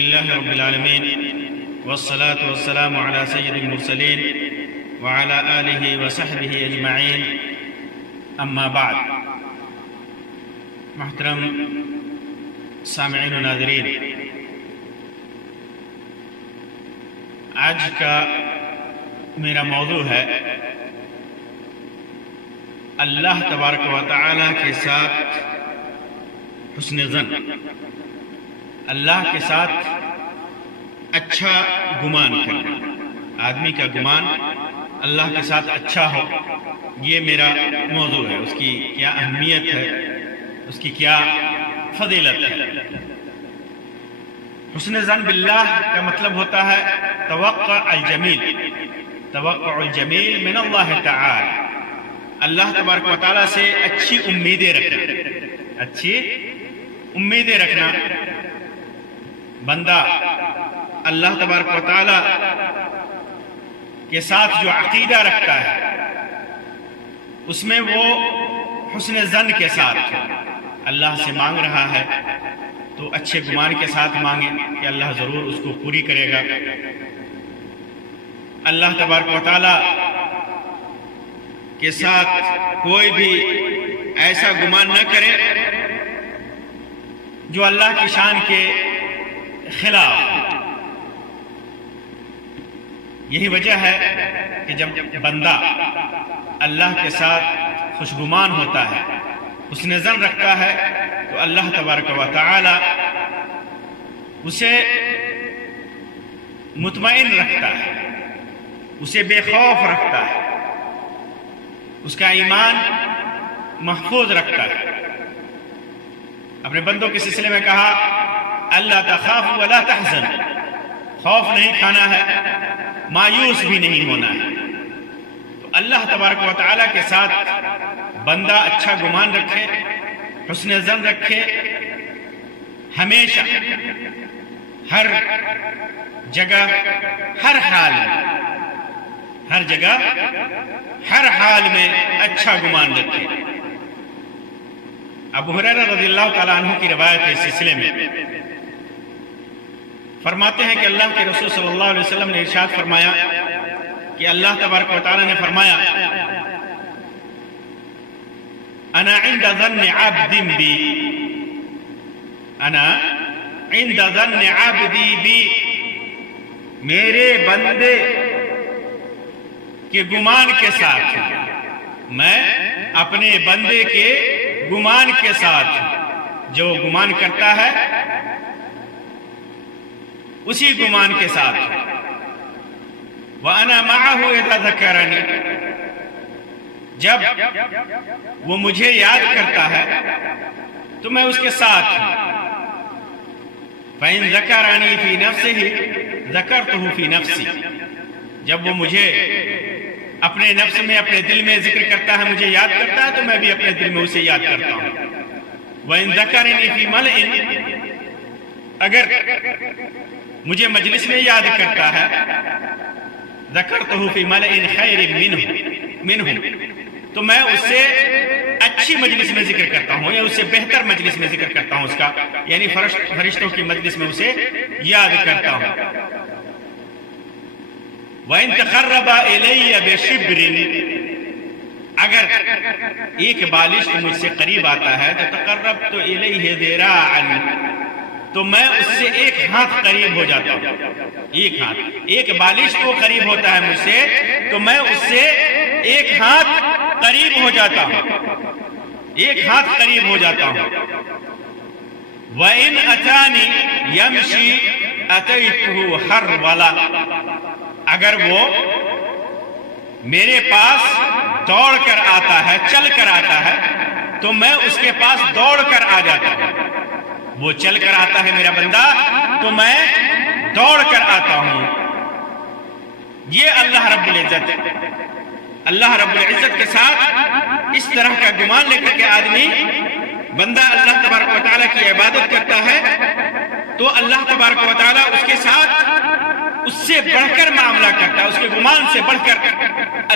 لله رب العالمين والصلاة والسلام على سيد المرسلين وعلى آله وصحبه أجمعين أما بعد. محترم سامعین و ناظرین، آج کا میرا موضوع ہے اللہ تبارک و تعالیٰ کے ساتھ حسن ظن، اللہ کے ساتھ اچھا گمان کرنا. آدمی کا گمان اللہ کے ساتھ اچھا ہو، یہ میرا موضوع ہے. اس کی کیا اہمیت ہے، اس کی کیا فضیلت ہے. حسن ظن باللہ کا مطلب ہوتا ہے توقع الجمیل، توقع الجمیل من اللہ تعالی. اللہ تبارک و تعالیٰ سے اچھی امیدیں رکھنا، اچھی امیدیں رکھنا. بندہ اللہ تبارک و تعالیٰ کے ساتھ جو عقیدہ رکھتا ہے اس میں وہ حسن ظن کے ساتھ اللہ سے مانگ رہا ہے تو اچھے گمان کے ساتھ مانگے کہ اللہ ضرور اس کو پوری کرے گا. اللہ تبارک و تعالیٰ کے ساتھ کوئی بھی ایسا گمان نہ کرے جو اللہ کی شان کے خلاف. یہی وجہ ہے کہ جب بندہ اللہ کے ساتھ خوشگمان ہوتا ہے، حسن ظن رکھتا ہے، تو اللہ تبارک و تعالی اسے مطمئن رکھتا ہے، اسے بے خوف رکھتا ہے، اس کا ایمان محفوظ رکھتا ہے. اپنے بندوں کے سلسلے میں کہا اللہ تخافوا ولا تحزن، خوف نہیں کھانا ہے، مایوس بھی نہیں ہونا ہے. تو اللہ تبارک و تعالیٰ کے ساتھ بندہ اچھا گمان رکھے، حسن ظن رکھے، ہمیشہ ہر جگہ ہر حال میں، ہر جگہ ہر حال میں اچھا گمان رکھے. ابو ہریرہ رضی اللہ تعالیٰ عنہ کی روایت ہے، اس سلسلے میں فرماتے ہیں کہ اللہ کے رسول صلی اللہ علیہ وسلم نے ارشاد فرمایا کہ اللہ تبارک و تعالیٰ نے فرمایا انا عند ظن عبد بی، انا عند ظن عبدی بی، میرے بندے کے گمان کے ساتھ، میں اپنے بندے کے گمان کے ساتھ، جو گمان کرتا ہے اسی گمان کے ساتھ. وَأَنَا مَعَهُ إِذَا ذَكَرَنِي، جب وہ مجھے یاد کرتا ہے تو میں اس کے ساتھ ہوں. فَإِن ذَكَرَنِي فِي نَفْسِهِ ذَكَرْتُهُ فِي نَفْسِي، جب وہ مجھے اپنے نفس میں، اپنے دل میں ذکر کرتا ہے، مجھے یاد کرتا ہے، تو میں بھی اپنے دل میں اسے یاد کرتا ہوں. وَإِن ذَكَرَنِي فِي مَلْءٍ، اگر مجھے مجلس میں یاد کرتا ہے ذَكَرْتُهُ فِي مَلْءٍ خَيْرٍ مِّنْهُ، تو میں اس سے اچھی مجلس میں ذکر کرتا ہوں، یا اس سے بہتر مجلس میں ذکر کرتا ہوں اس کا، یعنی فرشتوں کی مجلس میں اسے یاد کرتا ہوں. وَإِن تَقَرَّبَ إِلَيَّ بِشِبْرٍ، اگر ایک بالشت مجھ سے قریب آتا ہے تو تقربت إِلَيْهِ ذِرَاعًا، تو میں اس سے ایک ہاتھ قریب ہو جاتا ہوں. ایک ہاتھ، ایک بالشت وہ قریب ہوتا ہے مجھ سے تو میں اس سے ایک ہاتھ قریب ہو جاتا ہوں، ایک ہاتھ قریب ہو جاتا ہوں. وَإِنْ أَتَانِي يَمْشِي أَتَيْتُهُ حَرْوَلًا، اگر وہ میرے پاس دوڑ کر آتا ہے، چل کر آتا ہے، تو میں اس کے پاس دوڑ کر آ جاتا ہوں. وہ چل کر آتا ہے میرا بندہ تو میں دوڑ کر آتا ہوں. یہ اللہ رب العزت، اللہ رب العزت کے ساتھ اس طرح کا گمان لے کر کے آدمی بندہ اللہ تبارک و تعالیٰ کی عبادت کرتا ہے تو اللہ تبارک و تعالیٰ اس کے ساتھ اس سے بڑھ کر معاملہ کرتا ہے، اس کے گمان سے بڑھ کر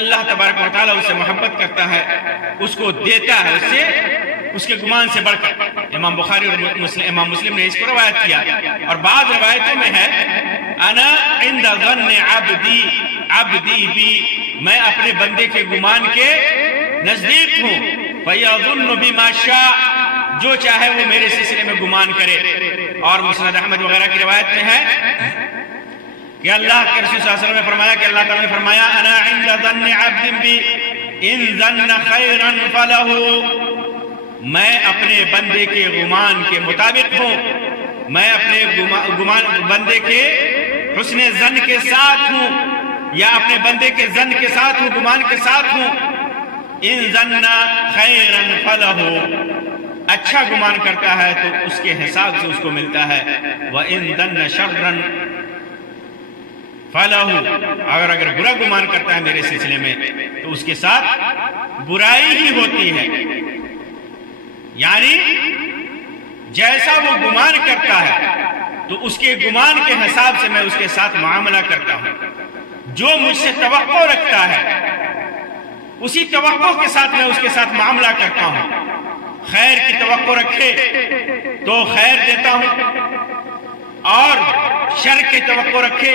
اللہ تبارک و تعالیٰ اس سے محبت کرتا ہے، اس کو دیتا ہے، اس سے اس کے گمان سے بڑھ کر۔ امام بخاری اور امام مسلم نے اس کو روایت کیا، اور بعض روایتوں میں ہے انا عند ظن عبدی بی، میں اپنے بندے کے گمان کے نزدیک ہوں، فَيَظُنُّ بِمَا شَاءَ، جو چاہے وہ میرے سلسلے میں گمان کرے۔ اور مسند احمد وغیرہ کی روایت میں ہے کہ اللہ کے رسول صلی اللہ علیہ وسلم نے فرمایا کہ اللہ تعالیٰ نے فرمایا انا عند ظن عبد بی ان ظن خیرا فلہ، میں اپنے بندے کے گمان کے مطابق ہوں، میں اپنے بندے کے حسن ظن کے ساتھ ہوں، یا اپنے بندے کے ظن کے ساتھ ہوں، گمان کے ساتھ ہوں۔ ان ظن خیرا فلہ، اچھا گمان کرتا ہے تو اس کے حساب سے اس کو ملتا ہے، وَإِن ظن شرا فَلَهُ، اگر برا گمان کرتا ہے میرے سلسلے میں تو اس کے ساتھ برائی ہی ہوتی ہے۔ یعنی جیسا وہ گمان کرتا ہے تو اس کے گمان کے حساب سے میں اس کے ساتھ معاملہ کرتا ہوں، جو مجھ سے توقع رکھتا ہے اسی توقع کے ساتھ میں اس کے ساتھ معاملہ کرتا ہوں۔ خیر کی توقع رکھے تو خیر دیتا ہوں، اور شر کی توقع رکھے،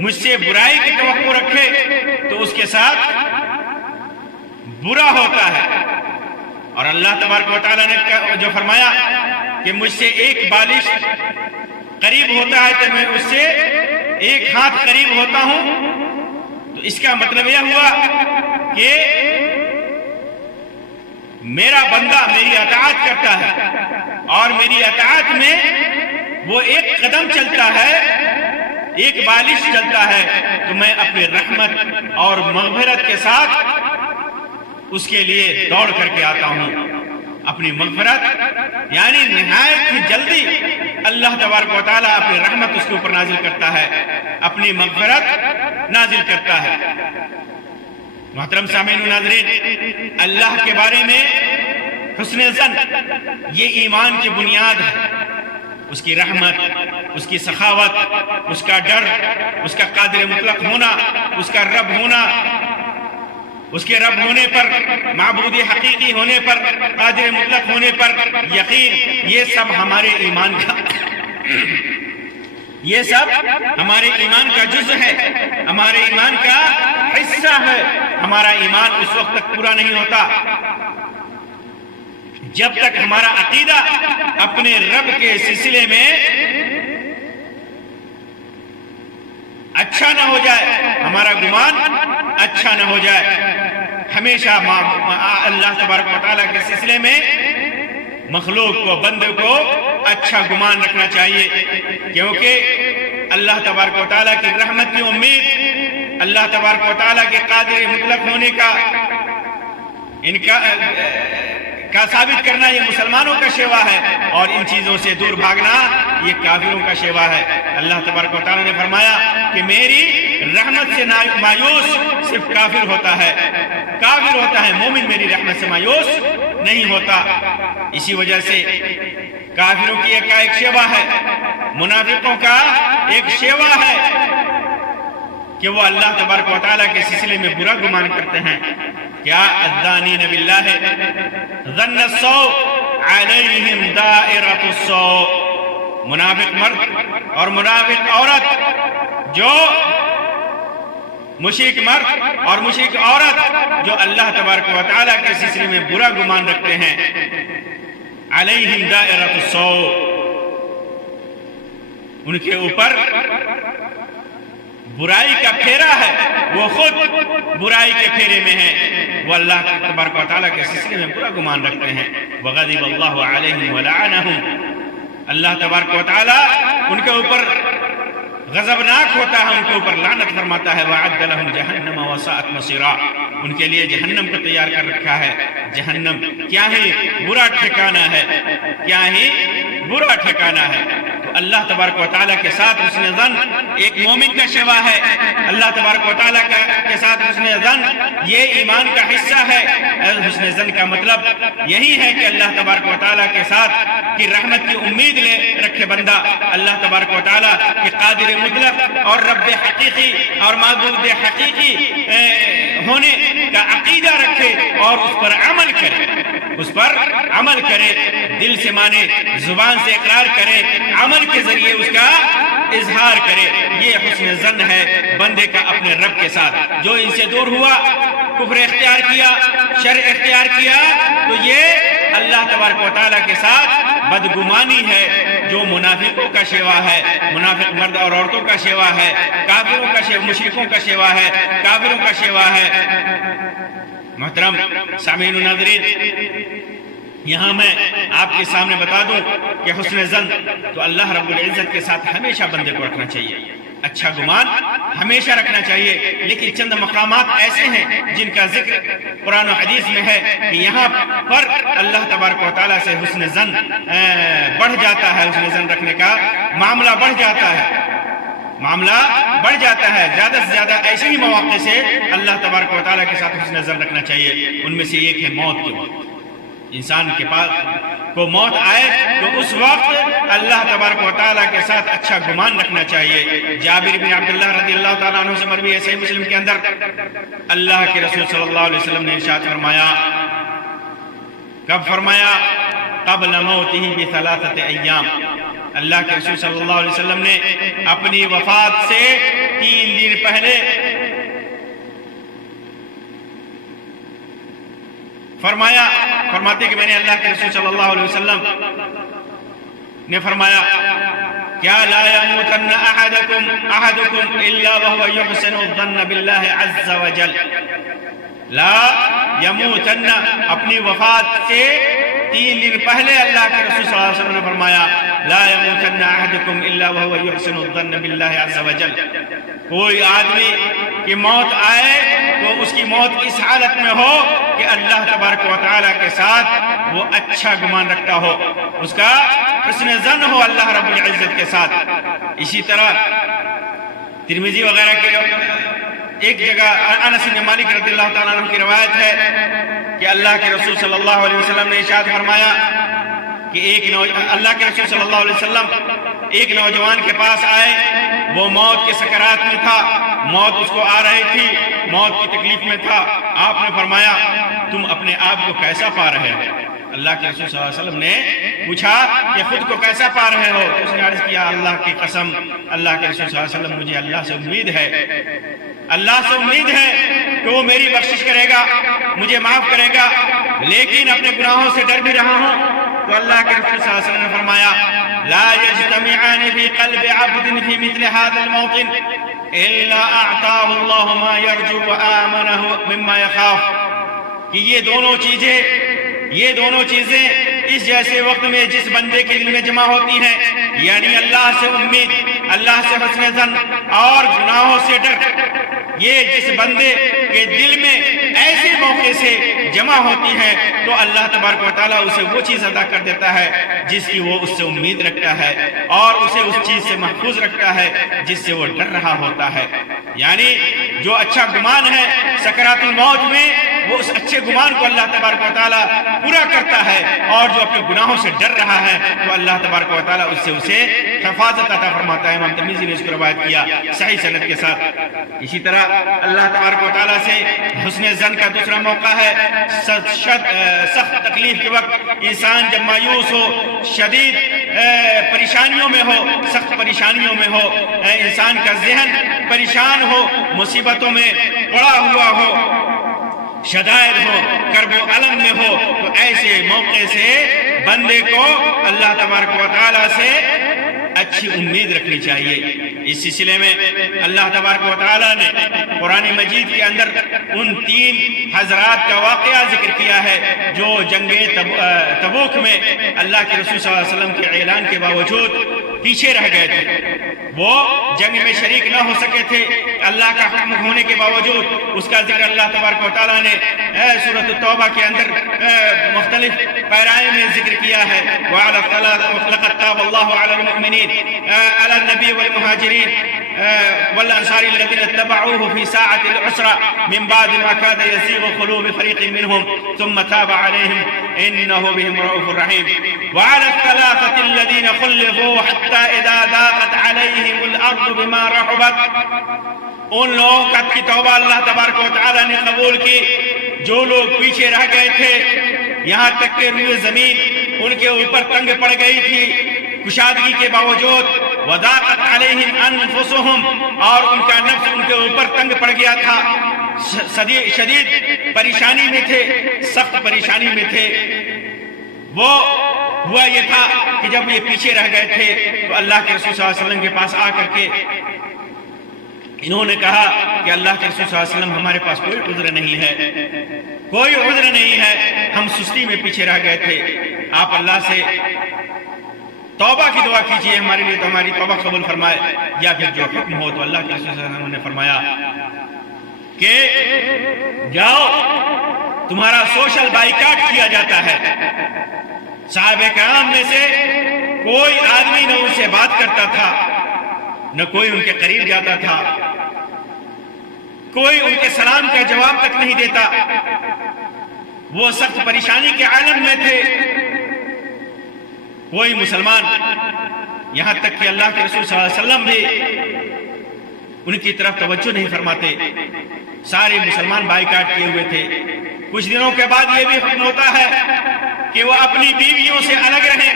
مجھ سے برائی کی توقع رکھے تو اس کے ساتھ برا ہوتا ہے۔ اور اللہ تبارک و تعالیٰ نے جو فرمایا کہ مجھ سے ایک بالش قریب ہوتا ہے تو میں اس سے ایک ہاتھ قریب ہوتا ہوں، تو اس کا مطلب یہ ہوا کہ میرا بندہ میری اطاعت کرتا ہے، اور میری اطاعت میں وہ ایک قدم چلتا ہے، ایک بالش چلتا ہے، تو میں اپنی رحمت اور مغفرت کے ساتھ اس کے لیے دوڑ کر کے آتا ہوں۔ اپنی مغفرت یعنی نہایت ہی جلدی اللہ تبارک و تعالیٰ اپنی رحمت اس کے اوپر نازل کرتا ہے، اپنی مغفرت نازل کرتا ہے۔ محترم سامعین و ناظرین، اللہ کے بارے میں حسن ظن یہ ایمان کی بنیاد ہے۔ اس کی رحمت، اس کی سخاوت، اس کا ڈر، اس کا قادر مطلق ہونا، اس کا رب ہونا، اس کے رب ہونے پر، معبود حقیقی ہونے پر، قادر مطلق ہونے پر یقین، یہ سب ہمارے ایمان کا یہ سب ہمارے ایمان کا جزء ہے، ہمارے ایمان کا حصہ ہے۔ ہمارا ایمان اس وقت تک پورا نہیں ہوتا جب تک ہمارا عقیدہ اپنے رب کے سلسلے میں اچھا نہ ہو جائے، ہمارا گمان اچھا نہ ہو جائے۔ ہمیشہ اللہ تبارک و تعالیٰ کے سلسلے میں مخلوق کو، بندے کو اچھا گمان رکھنا چاہیے، کیونکہ اللہ تبارک و تعالیٰ کی رحمت کی امید، اللہ تبارک و تعالیٰ کے قادر مطلق ہونے کا ثابت کرنا یہ مسلمانوں کا شیوا ہے، اور ان چیزوں سے دور بھاگنا یہ کافروں کا شیوا ہے۔ اللہ تبارک و تعالیٰ نے فرمایا کہ میری رحمت سے مایوس صرف کافر ہوتا ہے، کافر ہوتا ہے، مومن میری رحمت سے مایوس نہیں ہوتا۔ اسی وجہ سے کافروں کی ایک شیوا ہے، منافقوں کا ایک شیوا ہے کہ وہ اللہ تبارک و تعالیٰ کے سلسلے میں برا گمان کرتے ہیں۔ کیا الظانین باللہ ظن السوء علیہم دائرۃ السوء، منافق مرد اور منافق عورت، جو مشرک مرد اور مشرک عورت جو اللہ تبارک و تعالیٰ کے سلسلے میں برا گمان رکھتے ہیں، علیہم دائرۃ السوء، ان کے اوپر برائی کا پھیرا ہے، وہ خود برائی کے پھیرے میں ہیں، وہ اللہ تبارک و تعالیٰ کے سلسلے میں برا گمان رکھتے ہیں۔ وغضب اللہ علیہم ولعنہم، اللہ تبارک و تعالیٰ ان کے اوپر غضبناک ہوتا ہے، ان کے اوپر لعنت فرماتا ہے۔ وَأَعَدَّ لَهُمْ جَهَنَّمَ وَسَاءَتْ مَصِيرًا، ان کے لیے جہنم کو تیار کر رکھا ہے۔ جہنم کیا ہی برا ٹھکانہ ہے، کیا ہی برا ٹھکانہ ہے۔ تو اللہ تبارک و تعالیٰ کے ساتھ حسن ظن ایک مومن کا شیوا ہے، اللہ تبارک و تعالیٰ کے ساتھ حسن ظن یہ ایمان کا حصہ ہے۔ حسن ظن کا مطلب یہی ہے کہ اللہ تبارک و تعالیٰ کے ساتھ کی رحمت کی امید لے رکھے بندہ اللہ تبارک و تعالیٰ کے قادر مطلق اور رب حقیقی اور معبود حقیقی ہونے کا عقیدہ رکھے اور اس پر عمل کرے، اس پر عمل کرے، دل سے مانے، زبان سے اقرار کرے، عمل کے ذریعے اس کا اظہار کرے۔ یہ حسن ظن ہے بندے کا اپنے رب کے ساتھ۔ جو ان سے دور ہوا، کفر اختیار کیا، شر اختیار کیا، تو یہ اللہ تبارک و تعالیٰ کے ساتھ بدگمانی ہے، جو منافقوں کا شیوا ہے، منافق مرد اور عورتوں کا شیوا ہے، کافروں کا شیوا، مشرکوں کا شیوا ہے، کافروں کا شیوا ہے۔ محترم سامعین و ناظرین، یہاں میں آپ کے سامنے بتا دوں کہ حسن ظن تو اللہ رب العزت کے ساتھ ہمیشہ بندے کو رکھنا چاہیے، اچھا گمان ہمیشہ رکھنا چاہیے۔ لیکن چند مقامات ایسے ہیں جن کا ذکر قرآن و حدیث میں ہے کہ یہاں پر اللہ تبارک و تعالیٰ سے حسن ظن بڑھ جاتا ہے، حسن ظن رکھنے کا معاملہ بڑھ جاتا ہے، معاملہ بڑھ جاتا ہے۔ زیادہ سے زیادہ ایسے ہی مواقع سے اللہ تبارک و تعالیٰ کے ساتھ حسن ظن رکھنا چاہیے۔ ان میں سے ایک ہے موت کے وقت، انسان کے پاس کو موت آئے تو اس وقت اللہ تبارک و تعالیٰ کے ساتھ اچھا گمان رکھنا چاہیے۔ جابر بن عبداللہ رضی اللہ تعالیٰ عنہ سے مروی ہے صحیح مسلم کے اندر، اللہ کے رسول صلی اللہ علیہ وسلم نے ارشاد فرمایا، کب فرمایا؟ قبل موتہ بثلاثۃ ایام۔ اللہ کے رسول صلی اللہ علیہ وسلم نے اپنی وفات سے 3 دن پہلے فرماتے کہ میں نے اللہ کے رسول صلی اللہ علیہ وسلم نے فرمایا، کیا لا يموتن احدكم الا وهو يحسن الظن بالله عز وجل، لا يموتن، اپنی وفات سے 3 دن پہلے اللہ کے رسول صلی اللہ علیہ وسلم نے فرمایا، لا يموتن احدكم الا وهو يحسن الظن بالله عز وجل، کوئی آدمی کی موت آئے تو اس کی موت اس حالت میں ہو کہ اللہ تبارک و تعالیٰ کے ساتھ وہ اچھا گمان رکھتا ہو، اس کا حسن ظن ہو اللہ رب العزت کے ساتھ۔ اسی طرح ترمذی وغیرہ کے ایک جگہ انس بن مالک رضی اللہ تعالیٰ عنہ کی روایت ہے کہ اللہ کے رسول صلی اللہ علیہ وسلم نے ارشاد فرمایا کہ اللہ کے رسول صلی اللہ علیہ وسلم ایک نوجوان کے پاس آئے، وہ موت کے سکرات میں تھا، موت اس کو آ رہی تھی، موت کی تکلیف میں تھا۔ آپ نے فرمایا، تم اپنے آپ کو کیسا پا رہے ہو؟ اللہ کے رسول صلی اللہ علیہ وسلم نے پوچھا کہ خود کو کیسا پا رہے ہو؟ اس نے عرض کیا، اللہ کی قسم، اللہ کے رسول صلی اللہ علیہ وسلم، مجھے اللہ سے امید ہے، اللہ سے امید ہے کہ وہ میری بخشش کرے گا، مجھے معاف کرے گا، لیکن اپنے گناہوں سے ڈر بھی رہا ہوں۔ تو اللہ کے رسول صلی اللہ علیہ وسلم نے فرمایا، لا يجتمعان في قلب عبد في مثل هذا الموطن الا اعطاه الله ما يرجو وآمنه مما يخاف، کہ یہ دونوں چیزیں اس جیسے وقت میں جس بندے کے دل میں جمع ہوتی ہیں، یعنی اللہ سے امید، اللہ سے حسن ظن اور گناہوں سے ڈر، یہ جس بندے کے دل میں ایسے موقع سے جمع ہوتی ہے تو اللہ تبارک و تعالیٰ اسے وہ چیز عطا کر دیتا ہے جس کی وہ اس سے امید رکھتا ہے، اور اسے اس چیز سے محفوظ رکھتا ہے جس سے وہ ڈر رہا ہوتا ہے۔ یعنی جو اچھا گمان ہے سکرات الموت میں، وہ اس اچھے گمان کو اللہ تبارک و تعالیٰ پورا کرتا ہے، اور جو اپنے گناہوں سے ڈر رہا ہے تو اللہ تبارک و تعالیٰ اس سے اسے حفاظت عطا فرماتا ہے۔ امام ترمذی نے اس کو روایت کیا صحیح سند کے ساتھ۔ اسی طرح اللہ تبارک و تعالیٰ سے حسن ظن کا دوسرا موقع ہے سخت تکلیف کے وقت، انسان جب مایوس ہو، شدید پریشانیوں میں ہو، سخت پریشانیوں میں ہو، انسان کا ذہن پریشان ہو، مصیبتوں میں پڑا ہوا ہو، شدائد ہو، کرب و علم میں ہو، تو ایسے موقع سے بندے کو اللہ تبارک و تعالیٰ سے اچھی امید رکھنی چاہیے۔ اس سلسلے میں اللہ تبارک و تعالیٰ نے قرآن مجید کے اندر ان 3 حضرات کا واقعہ ذکر کیا ہے جو جنگ تبوک میں اللہ کے رسول صلی اللہ علیہ وسلم کے اعلان کے باوجود پیچھے رہ گئے تھے، وہ جنگ میں شریک نہ ہو سکے تھے، اللہ کا حکم ہونے کے باوجود۔ اس کا ذکر اللہ تبارک و تعالیٰ نے سورۃ التوبہ کے اندر مختلف پیرائے میں ذکر کیا ہے، لَقَدْ تَابَ اللَّهُ عَلَى الْمُؤْمِنِينَ عَلَى النَّبِيِّ وَالْمُهَاجِرِينَ والأنصار الذين اتبعوه في ساعة العسرة من بعد ما كاد يزيغ قلوب فريق منهم ثم تاب عليهم إنه بهم رؤوف رحيم وعلى الثلاثة الذين خلفوا حتى إذا ضاقت عليهم الأرض بما رحبت ان لوگوں کی توبہ اللہ تبارک و تعالی نے قبول کی جو لوگ پیچھے رہ گئے تھے، یہاں تک کہ روئے زمین ان کے اوپر تنگ پڑ گئی تھی کشادگی کے باوجود، وضاقت علیہم انفسہم، اور ان کا نفس ان کے اوپر تنگ پڑ گیا تھا، شدید پریشانی میں تھے، سخت پریشانی میں تھے۔ وہ ہوا یہ تھا کہ جب یہ پیچھے رہ گئے تھے تو اللہ کے رسول صلی اللہ علیہ وسلم کے پاس آ کر کے انہوں نے کہا کہ اللہ کے رسول صلی اللہ علیہ وسلم ہمارے پاس کوئی عذر نہیں ہے، کوئی عذر نہیں ہے، ہم سستی میں پیچھے رہ گئے تھے، آپ اللہ سے توبہ کی دعا کیجئے ہمارے لیے تو ہماری توبہ قبول فرمائے، یا پھر جو حکم ہو۔ تو اللہ کے رسول صلی اللہ علیہ وسلم نے فرمایا کہ جاؤ تمہارا سوشل بائیکاٹ کیا جاتا ہے۔ صحابہ کرام میں سے کوئی آدمی نہ ان سے بات کرتا تھا، نہ کوئی ان کے قریب جاتا تھا، کوئی ان کے سلام کا جواب تک نہیں دیتا۔ وہ سخت پریشانی کے عالم میں تھے۔ کوئی مسلمان، یہاں تک کہ اللہ کے رسول صلی اللہ علیہ وسلم بھی ان کی طرف توجہ نہیں فرماتے، سارے مسلمان بائیکاٹ کیے ہوئے تھے۔ کچھ دنوں کے بعد یہ بھی حکم ہوتا ہے کہ وہ اپنی بیویوں سے الگ رہیں،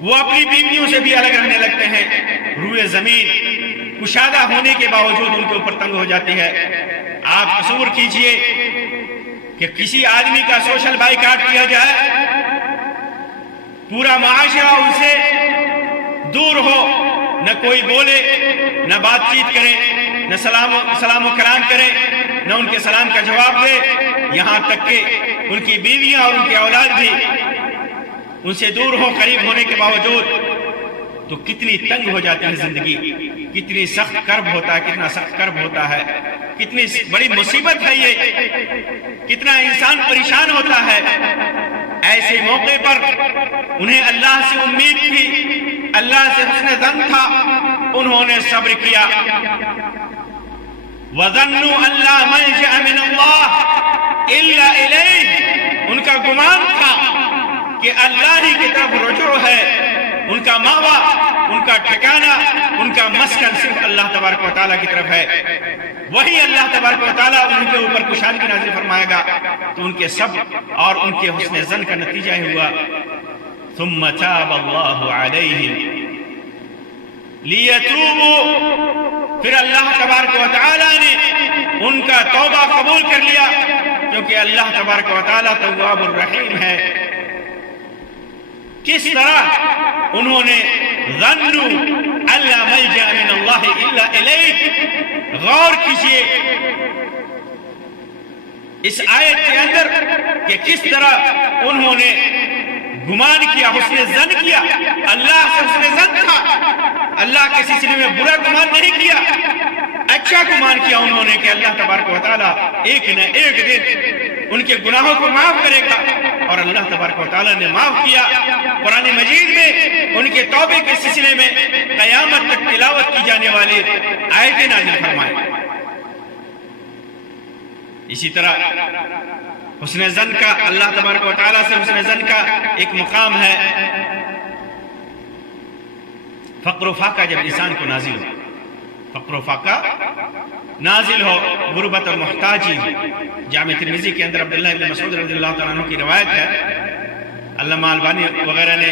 وہ اپنی بیویوں سے بھی الگ رہنے لگتے ہیں۔ روئے زمین کشادہ ہونے کے باوجود ان کے اوپر تنگ ہو جاتی ہے۔ آپ تصور کیجئے کہ کسی آدمی کا سوشل بائیکاٹ کیا جائے، پورا معاشرہ ان سے دور ہو، نہ کوئی بولے، نہ بات چیت کرے، نہ سلام و کلام کرے، نہ ان کے سلام کا جواب دے، یہاں تک کہ ان کی بیویاں اور ان کی اولاد بھی ان سے دور ہو قریب ہونے کے باوجود، تو کتنی تنگ ہو جاتی ہے زندگی، کتنی سخت کرب ہوتا ہے، کتنا سخت کرب ہوتا ہے، کتنی بڑی مصیبت ہے یہ، کتنا انسان پریشان ہوتا ہے۔ ایسے موقع پر انہیں اللہ سے امید تھی، اللہ سے حسن ظن تھا، انہوں نے صبر کیا۔ وَظَنُّوا أَن لَّا مَلْجَأَ مِنَ اللَّهِ إِلَّا إِلَيْهِ، ان کا گمان تھا کہ اللہ ہی کی طرف رجوع ہے، ان کا ماوا، ان کا ٹھکانہ، ان کا مسکن صرف اللہ تبارک و تعالیٰ کی طرف ہے، وہی اللہ تبارک و تعالیٰ ان کے اوپر کشادگی نازل فرمائے گا۔ تو ان کے صبر اور ان کے حسن ظن کا نتیجہ ہوا ثم تاب اللہ علیہم لیتوبوا، پھر اللہ تبارک و تعالیٰ نے ان کا توبہ قبول کر لیا، کیونکہ اللہ تبارک و تعالیٰ تواب الرحیم ہے۔ کس طرح انہوں نے ظنوا ان لا ملجأ من اللہ الا الیہ، غور کیجئے اس آیت کے اندر کہ کس طرح انہوں نے گمان کیا، حسن ظن کیا، اللہ سے حسن ظن تھا، اللہ کے سلسلے میں برا گمان نہیں کیا، اچھا گمان کیا انہوں نے کہ اللہ تبارک و تعالیٰ ایک نہ ایک دن ان کے گناہوں کو معاف کرے گا، اور اللہ تبارک و تعالیٰ نے معاف کیا۔ قرآن مجید میں ان کے توبے کے سلسلے میں قیامت تک تلاوت کی جانے والی آیتیں نازل فرمائیں۔ اسی طرح حسن ظن کا، اللہ تبارک و تعالیٰ سے حسن ظن کا ایک مقام ہے۔ فقر و فاقہ جب انسان کو نازل ہو، فقر و فاقہ نازل ہو، غربت اور محتاجی، جامع ترمذی کے اندر عبداللہ ابن مسعود رضی اللہ تعالیٰ عنہ کی روایت ہے، علامہ البانی وغیرہ نے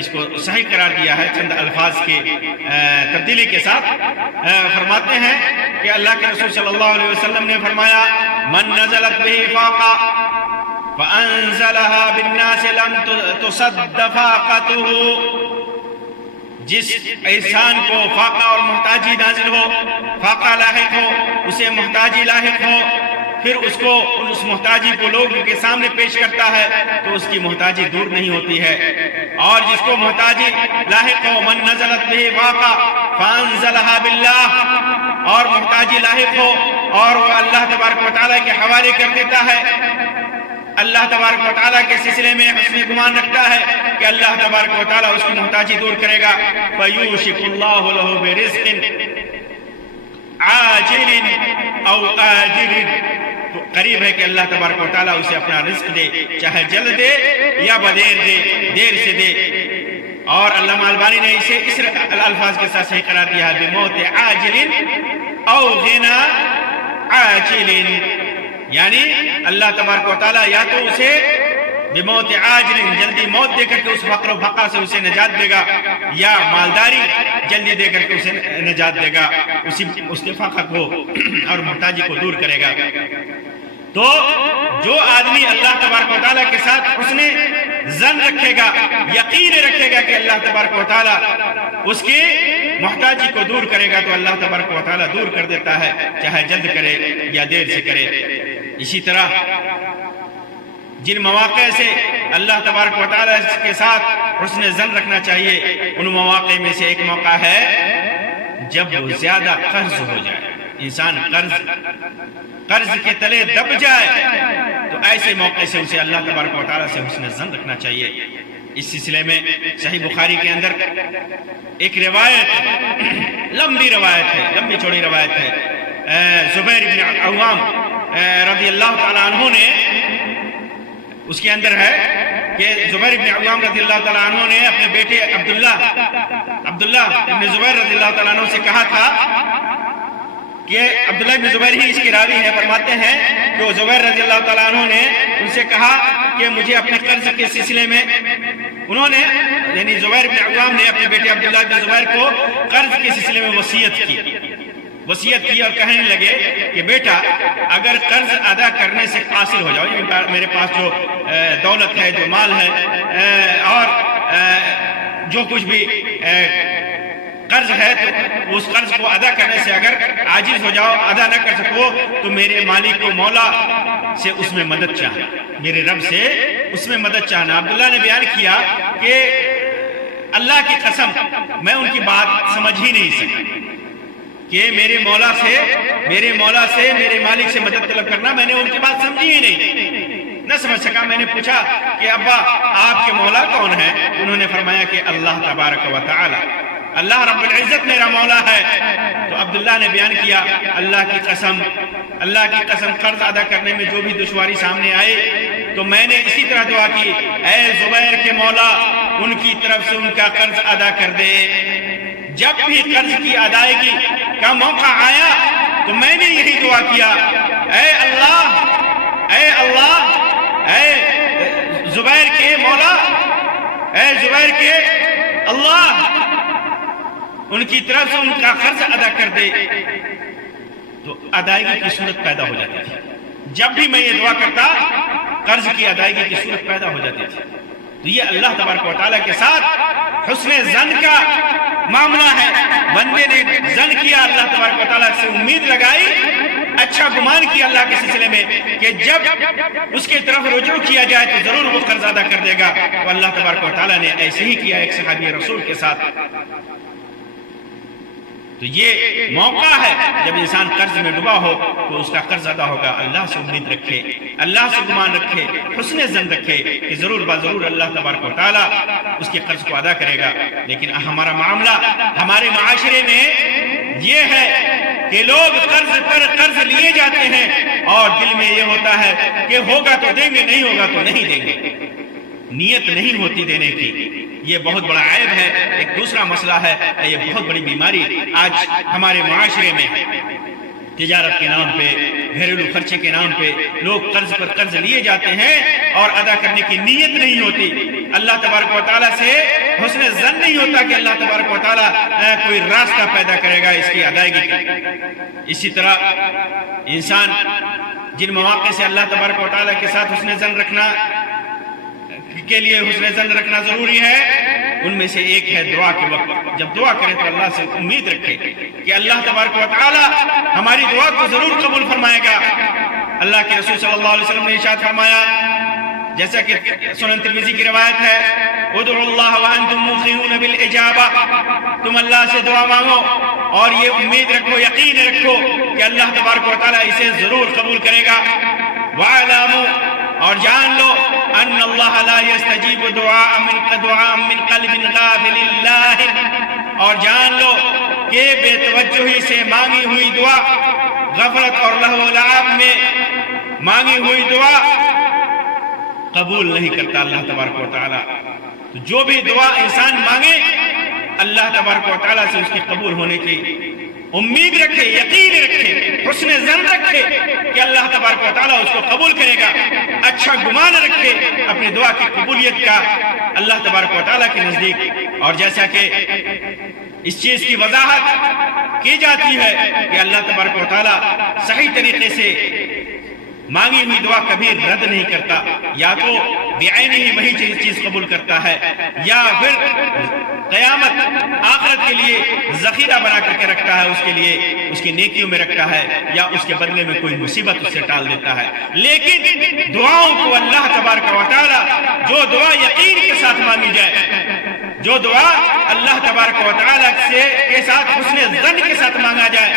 اس کو صحیح قرار دیا ہے چند الفاظ کی تبدیلی کے ساتھ۔ فرماتے ہیں کہ اللہ کے رسول صلی اللہ علیہ وسلم نے فرمایا من نزلت به فاقہ فانزلها بالناس لم تصد فاقته، جس انسان کو فاقہ اور محتاجی نازل ہو، فاقہ لاحق ہو، اسے محتاجی لاحق ہو، پھر اس کو اس محتاجی کو لوگوں کے سامنے پیش کرتا ہے تو اس کی محتاجی دور نہیں ہوتی ہے۔ اور جس کو محتاجی لاحق ہو، من نزلت به فاقہ فانزلها باللہ، اور محتاجی لاحق ہو اور وہ اللہ تبارک و تعالیٰ کے حوالے کر دیتا ہے، اللہ تبارک و تعالیٰ کے سلسلے میں حسن گمان رکھتا ہے کہ اللہ تبارک و تعالیٰ اس کی محتاجی دور کرے گا، فَيُوشِكُ اللَّهُ لَهُ بِرِزْقٍ عَاجِلٍ أَوْ آجِلٍ، تو قریب ہے کہ اللہ تبارک و تعالیٰ اسے اپنا رزق دے، چاہے جلد دے یا بدیر دے، دیر سے دے۔ اور علامہ البانی نے اسے اس الفاظ کے ساتھ صحیح قرار دیا ہے بموت عاجل او غنا عاجل، یعنی اللہ تبارک و تعالیٰ یا تو اسے بموت عاجل جلدی موت دے کر کے اس فقر و فقر سے اسے نجات دے گا، یا مالداری جلدی دے کر کے اسے نجات دے گا، اس کے فقر کو اور محتاجی کو دور کرے گا۔ تو جو آدمی اللہ تبارک و تعالیٰ کے ساتھ حسن ظن رکھے گا، یقین رکھے گا کہ اللہ تبارک و تعالیٰ اس کی محتاجی کو دور کرے گا، تو اللہ تبارک و تعالیٰ دور کر دیتا ہے، چاہے جلد کرے یا دیر سے کرے۔ اسی طرح جن مواقع سے اللہ تبارک و تعالیٰ کے ساتھ حسن ظن رکھنا چاہیے، ان مواقع میں سے ایک موقع ہے جب زیادہ قرض ہو جائے، انسان قرض کے تلے دب جائے، تو ایسے موقع سے اسے اللہ تبارک و تعالیٰ سے حسن ظن رکھنا چاہیے۔ اس سلسلے میں صحیح بخاری کے اندر ایک روایت، لمبی روایت ہے، لمبی چوڑی روایت ہے، زبیر بن عوام رضی اللہ تعالیٰ عنہ نے، اس کے اندر ہے کہ زبیر بن عوام رضی اللہ تعالیٰ عنہ نے اپنے بیٹے عبداللہ بن زبیر رضی اللہ تعالیٰ عنہ سے کہا تھا کہ عبداللہ بن زبیر ہی اس کی راوی ہے، فرماتے ہیں کہ زبیر رضی اللہ تعالیٰ عنہ نے ان سے کہا کہ مجھے اپنے قرض کے سلسلے میں، انہوں نے یعنی زبیر بن عوام نے اپنے بیٹے عبداللہ بن زبیر کو قرض کے سلسلے میں وصیت کی اور کہنے لگے کہ بیٹا اگر قرض ادا کرنے سے قاصر ہو جاؤ، میرے پاس جو دولت ہے، جو مال ہے، اور جو کچھ بھی قرض ہے، تو اس قرض کو ادا کرنے سے اگر عاجز ہو جاؤ، ادا نہ کر سکو، تو میرے مالک کو مولا سے اس میں مدد چاہنا، میرے رب سے اس میں مدد چاہنا۔ عبداللہ نے بیان کیا کہ اللہ کی قسم میں ان کی بات سمجھ ہی نہیں سکا کہ میرے مولا سے میرے مالک سے مدد طلب کرنا، میں نے ان کی بات سمجھی ہی نہیں، نہ سمجھ سکا۔ میں نے پوچھا کہ ابا آپ کے مولا کون ہے؟ انہوں نے فرمایا کہ اللہ تبارک و تعالی، اللہ رب العزت میرا مولا ہے۔ تو عبداللہ نے بیان کیا اللہ کی قسم قرض ادا کرنے میں جو بھی دشواری سامنے آئے تو میں نے اسی طرح دعا کی، اے زبیر کے مولا ان کی طرف سے ان کا قرض ادا کر دے۔ جب بھی قرض کی ادائیگی کا موقع آیا تو میں نے یہی دعا کیا، اے اللہ اے زبیر کے مولا، اے زبیر کے اللہ ان کی طرف سے ان کا قرض ادا کر دے، تو ادائیگی کی صورت پیدا ہو جاتی تھی۔ جب بھی میں یہ دعا کرتا قرض کی ادائیگی کی صورت پیدا ہو جاتی تھی۔ تو یہ اللہ تبارک و تعالیٰ کے ساتھ حسن ظن کا معاملہ ہے۔ بندے نے ظن کیا، اللہ تبارک و تعالیٰ سے امید لگائی، اچھا گمان کیا اللہ کے سلسلے میں کہ جب اس کے طرف رجوع کیا جائے تو ضرور وہ قرض ادا کر دے گا۔ تو اللہ تبارک و تعالیٰ نے ایسے ہی کیا ایک صحابی رسول کے ساتھ۔ تو یہ موقع ہے جب انسان قرض میں ڈوبا ہو تو اس کا قرض ادا ہوگا۔ اللہ سے امید رکھے، اللہ سے گمان رکھے، حسن ظن رکھے کہ ضرور ضرور اللہ تبارک و تعالیٰ اس کے قرض کو ادا کرے گا۔ لیکن ہمارا معاملہ ہمارے معاشرے میں یہ ہے کہ لوگ قرض پر قرض لیے جاتے ہیں اور دل میں یہ ہوتا ہے کہ ہوگا تو دیں گے، نہیں ہوگا تو نہیں دیں گے، نیت نہیں ہوتی دینے کی۔ یہ بہت بڑا عیب ہے۔ ایک دوسرا مسئلہ ہے، یہ بہت بڑی بیماری آج ہمارے معاشرے میں، تجارت کے نام پہ، گھریلو خرچے کے نام پہ لوگ قرض پر قرض لیے جاتے ہیں اور ادا کرنے کی نیت نہیں ہوتی۔ اللہ تبارک و تعالیٰ سے حسن ظن نہیں ہوتا کہ اللہ تبارک و تعالیٰ کوئی راستہ پیدا کرے گا اس کی ادائیگی کا۔ اسی طرح انسان جن مواقع سے اللہ تبارک و تعالیٰ کے ساتھ حسن ظن رکھنا کے لیے حسن ظن رکھنا ضروری ہے، ان میں سے ایک ہے دعا کے وقت۔ جب دعا کریں تو اللہ سے امید رکھیں کہ اللہ تبارک و تعالی ہماری دعا کو ضرور قبول فرمائے گا۔ اللہ کے رسول صلی اللہ علیہ وسلم نے ارشاد فرمایا، جیسا کہ سنن ترمذی کی روایت ہے، ادعوا اللہ وانتم موقنون بالاجابہ، تم اللہ سے دعا مانگو اور یہ امید رکھو، یقین رکھو کہ اللہ تبارک و تعالی اسے ضرور قبول کرے گا۔ وَاعْلَمُوا، اور جان لو، ان اللہ لا يستجیب دعاء من قلب غافل اللہ، اور جان لو کہ بے توجہی سے مانگی ہوئی دعا، غفلت اور لہو و لعب میں مانگی ہوئی دعا قبول نہیں کرتا اللہ تبارک و تعالی۔ تو جو بھی دعا انسان مانگے اللہ تبارک و تعالیٰ سے اس کی قبول ہونے کی امید رکھے، یقین رکھے، حسن ظن رکھے کہ اللہ تبارک و تعالیٰ اس کو قبول کرے گا، اچھا گمان رکھے اپنی دعا کی قبولیت کا اللہ تبارک و تعالیٰ کے نزدیک۔ اور جیسا کہ اس چیز کی وضاحت کی جاتی ہے کہ اللہ تبارک و تعالیٰ صحیح طریقے سے مانگی ہوئی دعا کبھی رد نہیں کرتا، یا تو بعینہ ہی وہی چیز قبول کرتا ہے، یا پھر قیامت آخرت کے لیے ذخیرہ بنا کر کے رکھتا ہے، اس کے لیے اس کی نیکیوں میں رکھتا ہے، یا اس کے بدلے میں کوئی مصیبت اس سے ٹال دیتا ہے۔ لیکن دعاؤں کو اللہ تبارک و تعالیٰ، جو دعا یقین کے ساتھ مانگی جائے، جو دعا اللہ تبارک و تعالیٰ کے ساتھ حسن ظن کے ساتھ مانگا جائے،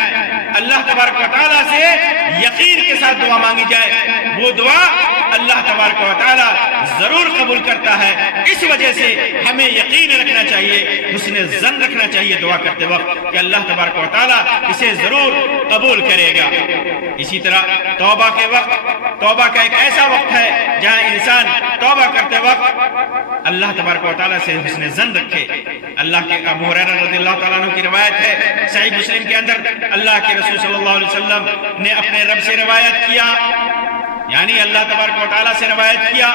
اللہ تبارک و تعالیٰ سے یقین کے ساتھ دعا مانگی جائے، وہ دعا اللہ تبارک و تعالیٰ ضرور قبول کرتا ہے۔ اس وجہ سے ہمیں یقین رکھنا چاہیے، حسن ظن رکھنا چاہیے دعا کرتے وقت کہ اللہ تبارک و تعالیٰ اسے ضرور قبول کرے گا۔ اسی طرح توبہ کے وقت، توبہ کا ایک ایسا وقت ہے جہاں انسان توبہ کرتے وقت اللہ تبارک و تعالیٰ سے حسن ظن رکھے۔ اللہ کے ابو ہریرہ رضی اللہ تعالیٰ عنہ کی روایت ہے صحیح مسلم کے اندر، اللہ کے رسول صلی اللہ علیہ وسلم نے اپنے رب سے روایت کیا، یعنی اللہ تبارک و تعالیٰ سے روایت کیا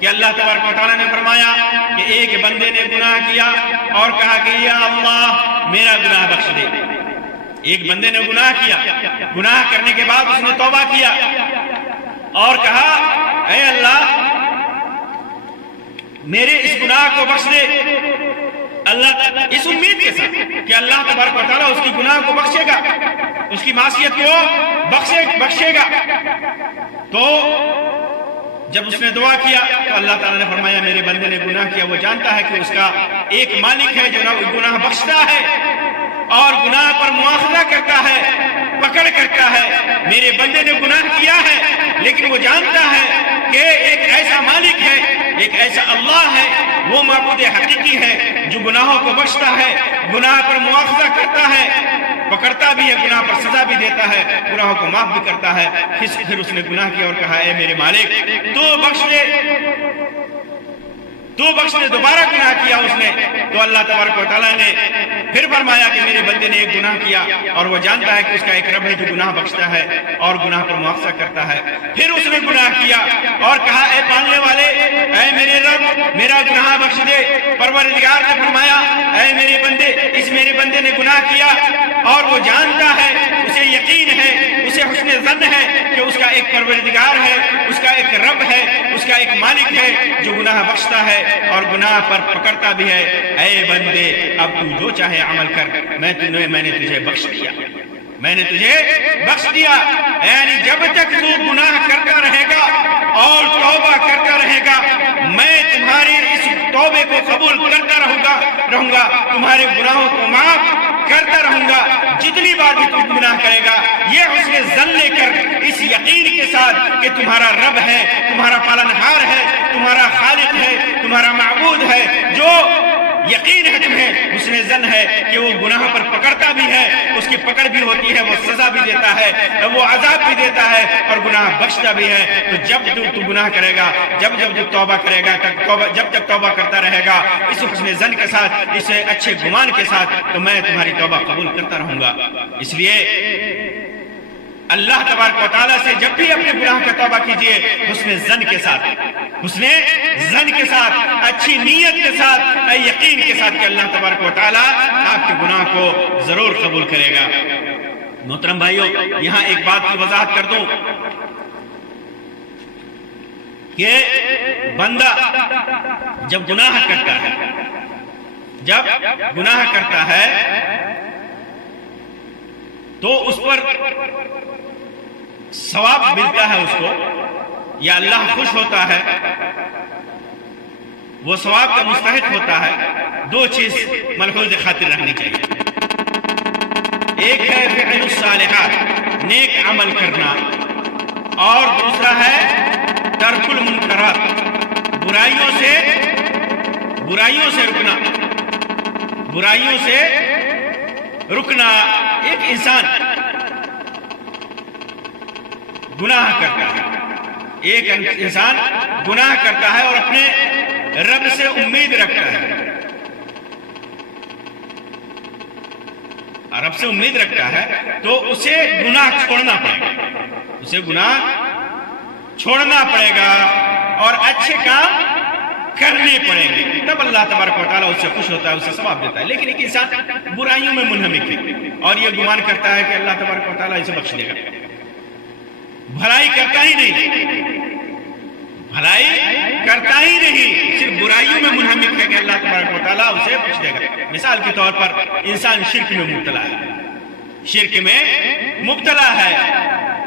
کہ اللہ تبارک و تعالیٰ نے فرمایا کہ ایک بندے نے گناہ کیا اور کہا کہ یا اللہ میرا گناہ بخش دے۔ ایک بندے نے گناہ کیا، گناہ کرنے کے بعد اس نے توبہ کیا اور کہا اے اللہ میرے اس گناہ کو بخش دے، اللہ اس امید کے ساتھ کہ اللہ تبارک و تعالیٰ اس کی گناہ کو بخشے گا، اس کی معصیت کو بخشے گا۔ تو جب اس نے دعا کیا تو اللہ تعالیٰ نے فرمایا میرے بندے نے گناہ کیا، وہ جانتا ہے کہ اس کا ایک مالک ہے جو گناہ بخشتا ہے اور گناہ پر مواخذہ کرتا ہے، پکڑ کرتا ہے۔ میرے بندے نے گناہ کیا ہے لیکن وہ جانتا ہے کہ ایک ایسا مالک ہے، ایک ایسا اللہ ہے، وہ معبود حقیقی ہے جو گناہوں کو بخشتا ہے، گناہ پر مواخذہ کرتا ہے، پکڑتا بھی ہے، گناہ پر سزا بھی دیتا ہے، گناہوں کو معاف بھی کرتا ہے۔ پھر اس نے گناہ کیا اور کہا اے میرے مالک تو بخش دے، تو بخش دے۔ دوبارہ گناہ کیا اس نے تو اللہ تبارک و تعالیٰ نے پھر فرمایا کہ میرے بندے نے ایک گناہ کیا اور وہ جانتا ہے کہ اس کا ایک رب ہے جو گناہ بخشتا ہے اور گناہ پر مواخذہ کرتا ہے۔ پھر اس نے گناہ کیا اور کہا اے پالنے والے، اے میرے رب میرا گناہ بخش دے۔ پروردگار نے فرمایا اے میرے بندے، اس میرے بندے نے گناہ کیا اور وہ جانتا ہے، اسے یقین ہے، اسے حسن ظن ہے کہ اس کا ایک پروردگار ہے، اس کا ایک رب ہے، اس کا ایک مالک ہے جو گناہ بخشتا ہے اور گناہ پر پکڑتا بھی ہے۔ اے بندے اب تو جو چاہے عمل کر، میں نے تجھے بخش دیا، میں نے تجھے بخش دیا۔ یعنی جب تک تو گناہ کرتا رہے گا اور توبہ کرتا رہے گا، میں تمہاری اس توبے کو قبول کرتا رہوں گا، تمہارے گناہوں کو معاف کرتا رہوں گا۔ جتنی بار بھی تم گناہ کرے گا یہ حسن ظن لے کر، اس یقین کے ساتھ کہ تمہارا رب ہے، تمہارا پالنہار ہے، تمہارا خالق ہے، تمہارا معبود ہے، جو یقین ہے تمہیں، حسن ظن ہے کہ وہ گناہ پر پکڑتا بھی ہے، اس کی پکڑ بھی ہوتی ہے، وہ سزا بھی دیتا ہے، وہ عذاب بھی دیتا ہے اور گناہ بخشتا بھی ہے۔ تو جب تو گناہ کرے گا، جب توبہ کرے گا، جب تک توبہ کرتا رہے گا اس حسن ظن کے ساتھ، اس اچھے گمان کے ساتھ، تو میں تمہاری توبہ قبول کرتا رہوں گا۔ اس لیے اللہ تبارک و تعالیٰ سے جب بھی اپنے گناہ کا توبہ کیجئے حسن ظن کے ساتھ، حسن ظن کے ساتھ، اچھی نیت کے ساتھ، یقین کے ساتھ کہ اللہ تبارک و تعالیٰ آپ کے گناہ کو ضرور قبول کرے گا۔ محترم بھائیو، یہاں ایک بات کی وضاحت کر دوں کہ بندہ جب گناہ کرتا ہے تو اس پر ثواب ملتا ہے، اس کو یا اللہ خوش ہوتا ہے، وہ ثواب کا مستحق ہوتا ہے۔ دو چیز ملحوظ خاطر رکھنی چاہیے، ایک ہے فعل الصالحات، نیک عمل کرنا، اور دوسرا ہے ترک المنکرات، برائیوں سے رکنا۔ ایک انسان گناہ کرتا ہے، اور اپنے رب سے امید رکھتا ہے، رب سے امید رکھتا ہے تو اسے گناہ چھوڑنا پڑے گا، اسے گناہ چھوڑنا پڑے گا اور اچھے کام کرنے پڑیں گے، تب اللہ تبارک و تعالیٰ اس سے خوش ہوتا ہے، اسے ثواب دیتا ہے۔ لیکن ایک انسان برائیوں میں منہمک ہے اور یہ گمان کرتا ہے کہ اللہ تبارک و تعالیٰ اسے بخش دے گا، بھلائی کرتا ہی نہیں، بھلائی کرتا ہی نہیں، صرف برائیوں میں منہمک ہے کہ اللہ تبارک و تعالیٰ اسے بخش دے گا۔ مثال کے طور پر انسان شرک میں مبتلا ہے، شرک میں مبتلا ہے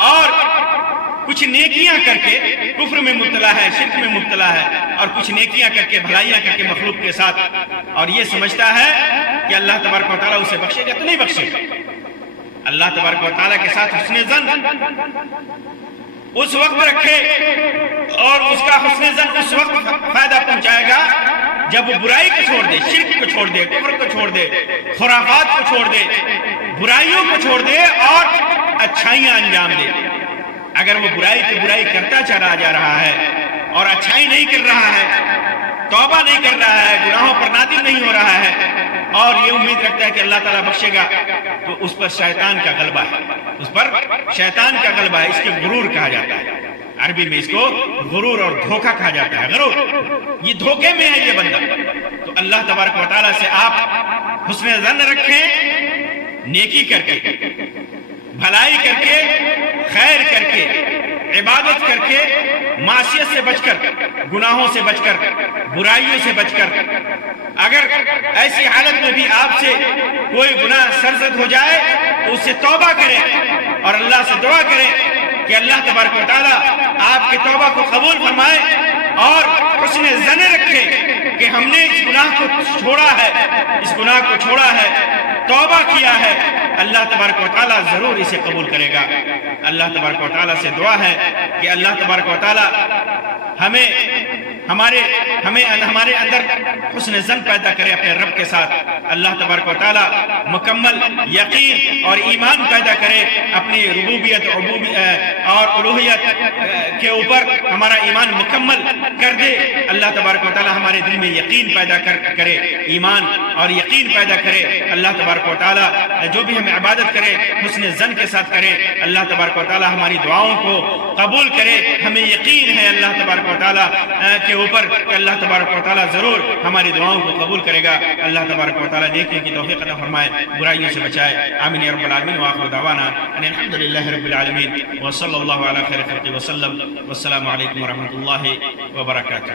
اور کچھ نیکیاں کر کے کفر میں مبتلا ہے، شرک میں مبتلا ہے، اور کچھ نیکیاں کر کے بھلائیاں کر کے مخلوق کے ساتھ، اور یہ سمجھتا ہے کہ اللہ تبارک و تعالیٰ اسے بخشے گا، تو نہیں بخشے گا۔ اللہ تبارک و تعالیٰ کے ساتھ حسن ظن اس وقت رکھے اور اس کا حسن ظن اس وقت فائدہ پہنچائے گا جب وہ برائی کو چھوڑ دے، شرک کو چھوڑ دے، کفر کو چھوڑ دے، خرافات کو چھوڑ دے، برائیوں کو چھوڑ دے اور اچھائیاں انجام دے۔ اگر وہ برائی کی برائی کرتا چلا جا رہا ہے اور اچھائی نہیں کر رہا ہے، توبہ نہیں کر رہا ہے، گناہوں پر نادم نہیں ہو رہا ہے اور یہ امید رکھتا ہے کہ اللہ تعالیٰ بخشے گا، تو اس پر شیطان کا غلبہ ہے، اس پر شیطان کا غلبہ ہے۔ اس کے غرور کہا جاتا ہے، عربی میں اس کو غرور اور دھوکہ کہا جاتا ہے۔ غرور، یہ دھوکے میں ہے یہ بندہ۔ تو اللہ تبارک و تعالیٰ سے آپ حسن ظن رکھیں، نیکی کر کے، بھلائی کر کے، خیر کر کے، عبادت کر کے، معصیت سے بچ کر، گناہوں سے بچ کر، برائیوں سے بچ کر۔ اگر ایسی حالت میں بھی آپ سے کوئی گناہ سرزد ہو جائے تو اس سے توبہ کریں اور اللہ سے دعا کریں کہ اللہ تبارک و تعالیٰ آپ کی توبہ کو قبول فرمائے، اور حسن ظن رکھے کہ ہم نے اس گناہ کو چھوڑا ہے، اس گناہ کو چھوڑا ہے، توبہ کیا ہے، اللہ تبارک و تعالیٰ ضرور اسے قبول کرے گا۔ اللہ تبارک و تعالیٰ سے دعا ہے کہ اللہ تبارک و تعالیٰ ہمارے اندر حسن ظن پیدا کرے اپنے رب کے ساتھ۔ اللہ تبارک و تعالیٰ مکمل یقین اور ایمان پیدا کرے اپنی ربوبیت اور الوہیت کے اوپر، ہمارا ایمان مکمل کر دے۔ اللہ تبارک و تعالیٰ ہمارے دل میں یقین پیدا کرے، ایمان اور یقین پیدا کرے۔ اللہ تبارک و تعالیٰ جو بھی ہم عبادت کرے حسن ظن کے ساتھ کرے۔ اللہ تبارک و تعالیٰ ہماری دعاؤں کو قبول کرے۔ ہمیں یقین ہے اللہ تبارک و تعالیٰ کے اوپر کہ اللہ تبارک و تعالیٰ ضرور ہماری دعاؤں کو قبول کرے گا۔ اللہ تبارک و تعالیٰ نیکی کی توفیق عطا فرمائے، برائیوں سے بچائے۔ آمین یا رب العالمین، وآخر دعوانا ان الحمد للہ رب العالمین، وصلی اللہ علی خیر خلقہ وسلم، والسلام علیکم ورحمۃ اللہ وبرکاتہ۔